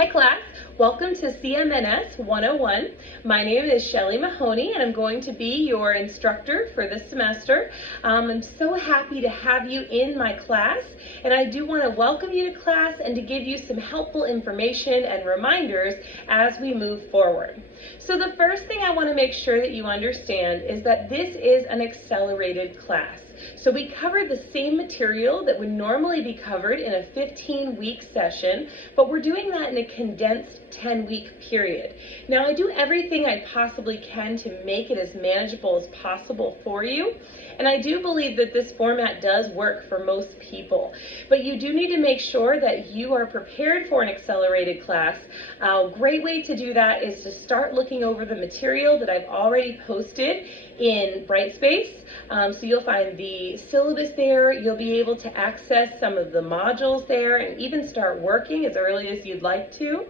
Hi class, welcome to CMNS101. My name is Shelly Mahoney and I'm going to be your instructor for this semester. I'm so happy to have you in my class, and I do want to welcome you to class and to give you some helpful information and reminders as we move forward. So the first thing I want to make sure that you understand is that this is an accelerated class. So we cover the same material that would normally be covered in a 15-week session, but we're doing that in a condensed 10-week period. Now, I do everything I possibly can to make it as manageable as possible for you, and I do believe that this format does work for most people. But you do need to make sure that you are prepared for an accelerated class. A great way to do that is to start looking over the material that I've already posted in Brightspace. So you'll find the syllabus there. You'll be able to access some of the modules there and even start working as early as you'd like to.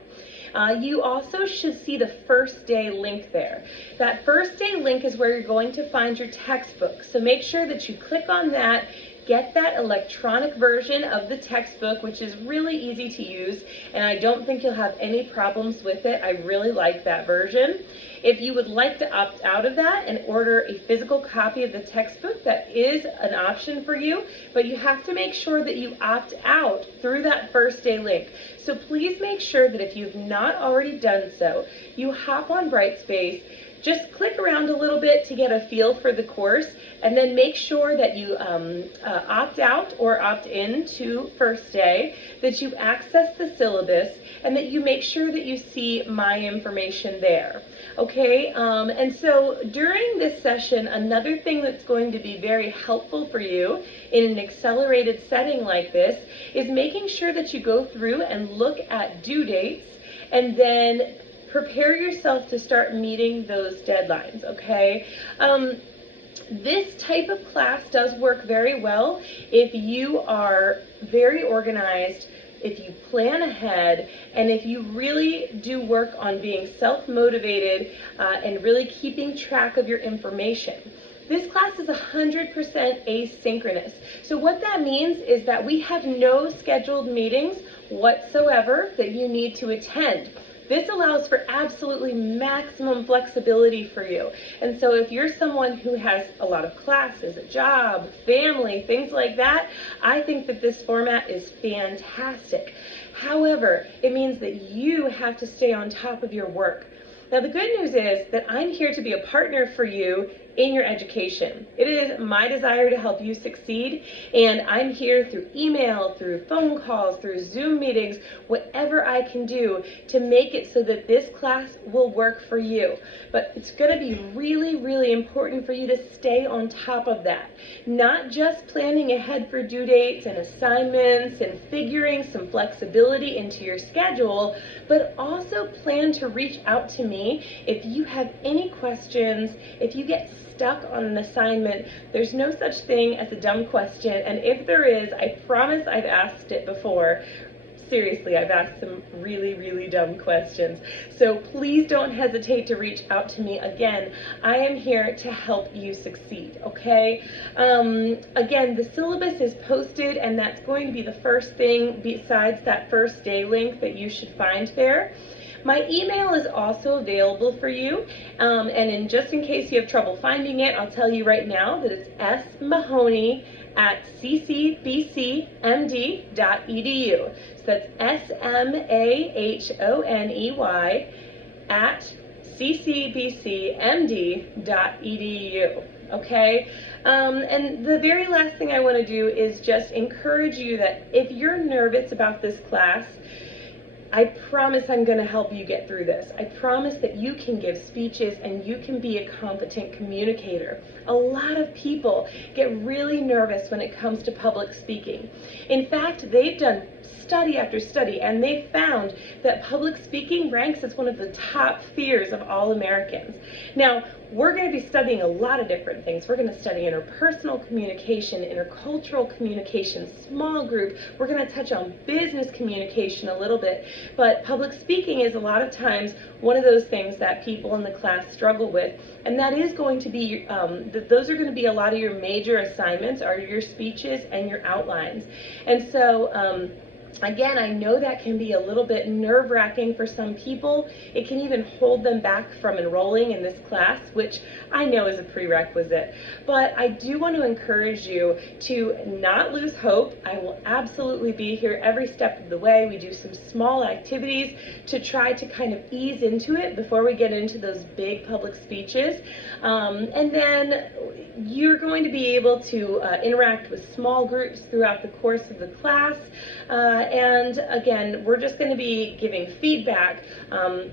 You also should see the first day link there. That first day link is where you're going to find your textbook. So make sure that you click on that, get that electronic version of the textbook, which is really easy to use, and I don't think you'll have any problems with it. I really like that version. If you would like to opt out of that and order a physical copy of the textbook, that is an option for you, but you have to make sure that you opt out through that first day link. So please make sure that if you've not already done so, you hop on Brightspace, just click around a little bit to get a feel for the course, and then make sure that you opt out or opt in to first day, that you access the syllabus, and that you make sure that you see my information there. Okay, and so during this session, another thing that's going to be very helpful for you in an accelerated setting like this is making sure that you go through and look at due dates and then prepare yourself to start meeting those deadlines, okay? This type of class does work very well if you are very organized, if you plan ahead, and if you really do work on being self-motivated and really keeping track of your information. This class is 100% asynchronous. So what that means is that we have no scheduled meetings whatsoever that you need to attend. This allows for absolutely maximum flexibility for you. And so if you're someone who has a lot of classes, a job, family, things like that, I think that this format is fantastic. However, it means that you have to stay on top of your work. Now, the good news is that I'm here to be a partner for you in your education. It is my desire to help you succeed, and I'm here through email, through phone calls, through Zoom meetings, whatever I can do to make it so that this class will work for you. But it's going to be really, really important for you to stay on top of that. Not just planning ahead for due dates and assignments and figuring some flexibility into your schedule, but also plan to reach out to me if you have any questions, if you get stuck on an assignment. There's no such thing as a dumb question, and if there is, I promise I've asked it before. Seriously, I've asked some really, really dumb questions. So please don't hesitate to reach out to me. Again, I am here to help you succeed, okay? Again, the syllabus is posted, and that's going to be the first thing besides that first day link that you should find there. My email is also available for you, and just in case you have trouble finding it, I'll tell you right now that it's smahoney@ccbcmd.edu. So that's smahoney@ccbcmd.edu. Okay? And the very last thing I want to do is just encourage you that if you're nervous about this class, I promise I'm going to help you get through this. I promise that you can give speeches and you can be a competent communicator. A lot of people get really nervous when it comes to public speaking. In fact, they've done study after study, and they found that public speaking ranks as one of the top fears of all Americans. Now, we're going to be studying a lot of different things. We're going to study interpersonal communication, intercultural communication, small group. We're going to touch on business communication a little bit, but public speaking is a lot of times one of those things that people in the class struggle with, and that is going to be, those are going to be a lot of your major assignments, are your speeches and your outlines. And so, Again, I know that can be a little bit nerve-wracking for some people. It can even hold them back from enrolling in this class, which I know is a prerequisite. But I do want to encourage you to not lose hope. I will absolutely be here every step of the way. We do some small activities to try to kind of ease into it before we get into those big public speeches. And then you're going to be able to interact with small groups throughout the course of the class. And again, we're just going to be giving feedback,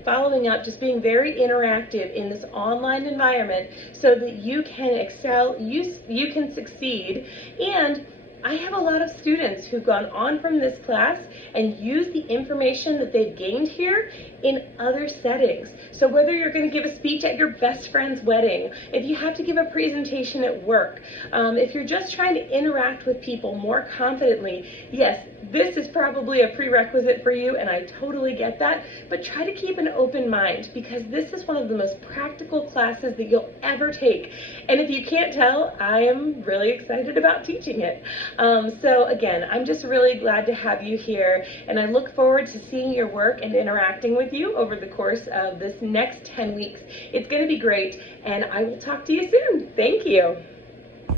following up, just being very interactive in this online environment so that you can excel, you can succeed. And I have a lot of students who've gone on from this class and used the information that they've gained here in other settings. So whether you're going to give a speech at your best friend's wedding, if you have to give a presentation at work, if you're just trying to interact with people more confidently, yes, this is probably a prerequisite for you, and I totally get that, but try to keep an open mind because this is one of the most practical classes that you'll ever take. And if you can't tell, I am really excited about teaching it. So again, I'm just really glad to have you here, and I look forward to seeing your work and interacting with you over the course of this next 10 weeks. It's going to be great, and I will talk to you soon. Thank you.